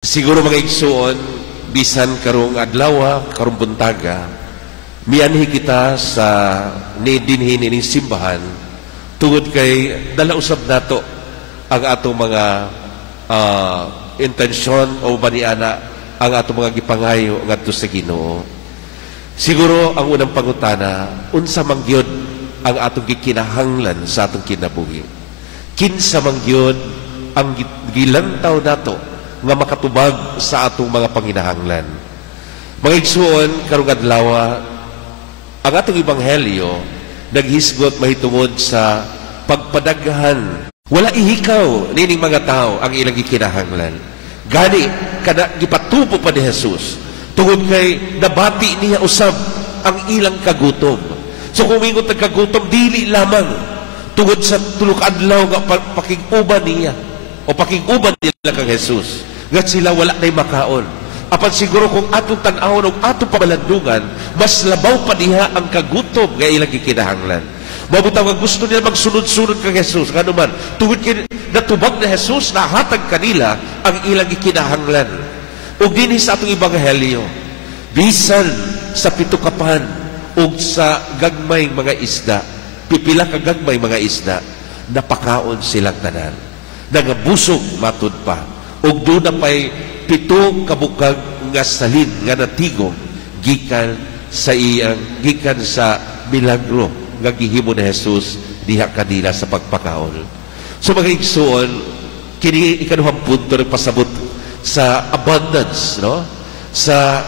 Siguro mga igsuon, bisan karong adlaw, karong buntaga, mianhi kita sa dinhin ining simbahan tungod kay dala usab nato ang atong mga intensyon o baniana ang atong mga gipangayo ngadto sa Ginoo. Siguro ang unang pangutana, unsa man gyud ang atong gikinahanglan sa atong kinabuhi? Kinsa man gyud ang gilantaw nato nga makatubag sa atong mga panginahanglan? Mga igsuon, karong adlaw, ang atong ebanghelyo naghisgot mahitungod sa pagpadaghan. Wala ihikaw nining mga tao ang ilang gikinahanglan. Gani kada gipatubo pa ni Jesus tungod kay nabati niya usab ang ilang kagutom. So kung ingon kagutom, dili lamang tungod sa tulok adlaw nga pakiguban niya o pakiguban nila kang Jesus. Ngat sila wala na'y makaon. Apan siguro kung atong tan-awon o atong pamalandungan, mas labaw pa niya ang kagutom nga ilang gikinahanglan. Mabutaw nga gusto nila magsunod-sunod kang Jesus. Nga naman, tungod natubag na Jesus, nahatag kanila ang ilang gikinahanglan. O dinhi sa atong ebanghelyo, bisan sa pitukapan o sa gagmay mga isda, pipila ka gagmay mga isda, napakaon silang tanan. Nangabusog matud pa. O doon na pa'y 7 kabukag nga salin nga natigom gikan sa milagro nga gihimo ni Jesus diha kanila sa pagpakaon. So mga igsuon, kini ikaduhang punto nagpasabot sa abundance, no? Sa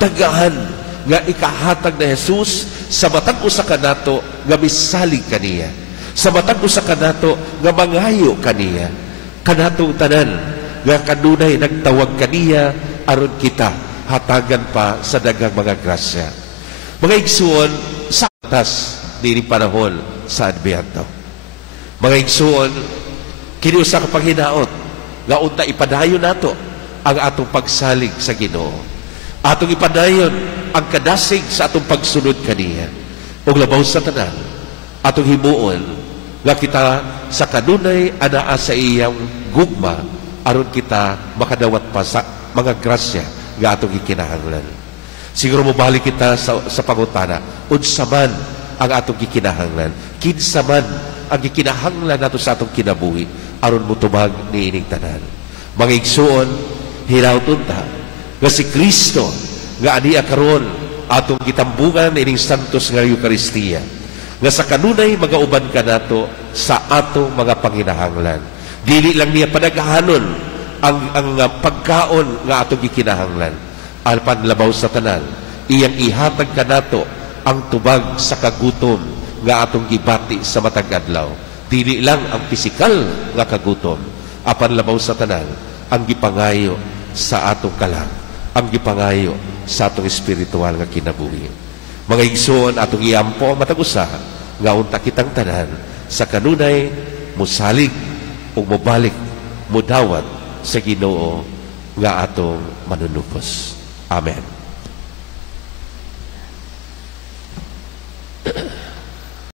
dagahan nga ikahatag na Jesus sa matag usa kanato nga misalig kaniya, sa matag usa kanato nga mangayo kaniya, kanatong tanan nga kanunay nagtawag kaniya aron kita hatagan pa sa daghang mga grasya. Mga igsuon, sa atas dini panahon sa Adbyento, mga igsuon, kini usa ka panghinaot nga unta ipadayon nato ang atong pagsalig sa Ginoo, atong ipadayon ang kadasig sa atong pagsunod kaniya, ug labaw sa tanan atong himuon nga kita sa kanunay anaa sa iyang gugma aron kita makadawat pa sa mga grasya nga atong gikinahanglan. Siguro mobalik kita sa pangutana, unsa man ang atong gikinahanglan? Kinsa man ang gikinahanglan nato sa atong kinabuhi aron mutubag niining tanan? Mga igsuon, hilawton ta nga si Kristo nga ania karon atong gitambungan ining santos nga Eucharistia, nga sa kanunay magauban ka nato sa atong mga panginahanglan. Dili lang niya padaghanon ang pagkaon nga atong gikinahanglan, alpan labaw sa tanan iyang ihatag ka nato ang tubag sa kagutom nga atong gibati sa matag adlaw. Dili lang ang pisikal nga kagutom, apan labaw sa tanan ang gipangayo sa atong kalang, ang gipangayo sa atong espiritual nga kinabuhi. Mga igsoon, atong iampo ang matag-usa nga unta kitang tanan sa kanunay musalig o mubalik mudawat sa Ginoo nga atong manunupos. Amen.